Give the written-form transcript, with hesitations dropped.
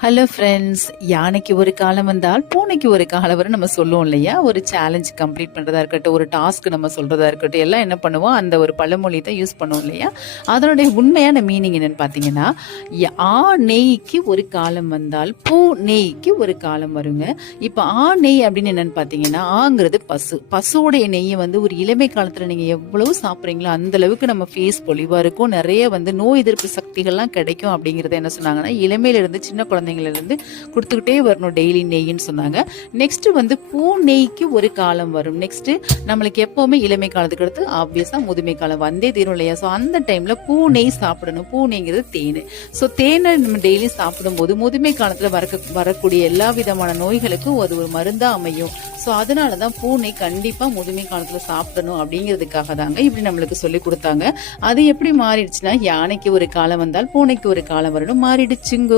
Hello friends, யானைக்கு ஒரு காலம் வந்தால் பூனைக்கு ஒரு காலம் வரும் நம்ம சொல்லுவோம் இல்லையா? ஒரு சேலஞ்ச் கம்ப்ளீட் பண்ணுறதா இருக்கட்டும், ஒரு டாஸ்க் நம்ம சொல்கிறதா இருக்கட்டும், எல்லாம் என்ன பண்ணுவோம், அந்த ஒரு பழமொழி தான் யூஸ் பண்ணுவோம் இல்லையா? அதனுடைய உண்மையான மீனிங் என்னன்னு பார்த்தீங்கன்னா, நெய்க்கு ஒரு காலம் வந்தால் பூ நெய்க்கு ஒரு காலம் வருங்க. இப்போ நெய் அப்படின்னு என்னன்னு பார்த்தீங்கன்னா, ஆங்கிறது பசு. பசுவோடைய நெய்யை ஒரு இளமை காலத்தில் நீங்கள் எவ்வளவு சாப்பிட்றீங்களோ அந்த அளவுக்கு நம்ம ஃபேஸ் பொலிவாக இருக்கும், நிறைய நோய் எதிர்ப்பு சக்திகள்லாம் கிடைக்கும் அப்படிங்கிறத என்ன சொன்னாங்கன்னா, இளமையிலிருந்து சின்ன குழந்தைங்க இருந்து கொடுத்துக்கிட்டே வரணும் டெய்லி நெய்ன்னு சொன்னாங்க. நெக்ஸ்ட் பூ நெய்க்கு ஒரு காலம் வரும். நெக்ஸ்ட் நம்மளுக்கு எப்பவுமே இளமை காலத்துக்கு அடுத்து ஆப்வியஸா முதுமை காலம் வந்தே தீரும் இல்லையா? ஸோ அந்த டைம்ல பூ நெய் சாப்பிடணும். பூ நெய்ங்கிறது தேன். ஸோ தேனை நம்ம டெய்லி சாப்பிடும் போது முதுமை காலத்துல வரக்கூடிய எல்லா விதமான நோய்களுக்கும் அது ஒரு மருந்தா அமையும். ஸோ அதனாலதான் பூனை கண்டிப்பா முதுமை காலத்துல சாப்பிடணும் அப்படிங்கிறதுக்காக தாங்க இப்படி நம்மளுக்கு சொல்லி கொடுத்தாங்க. அது எப்படி மாறிடுச்சுன்னா, யானைக்கு ஒரு காலம் வந்தால் பூனைக்கு ஒரு காலம் வரணும் மாறிடுச்சுங்க.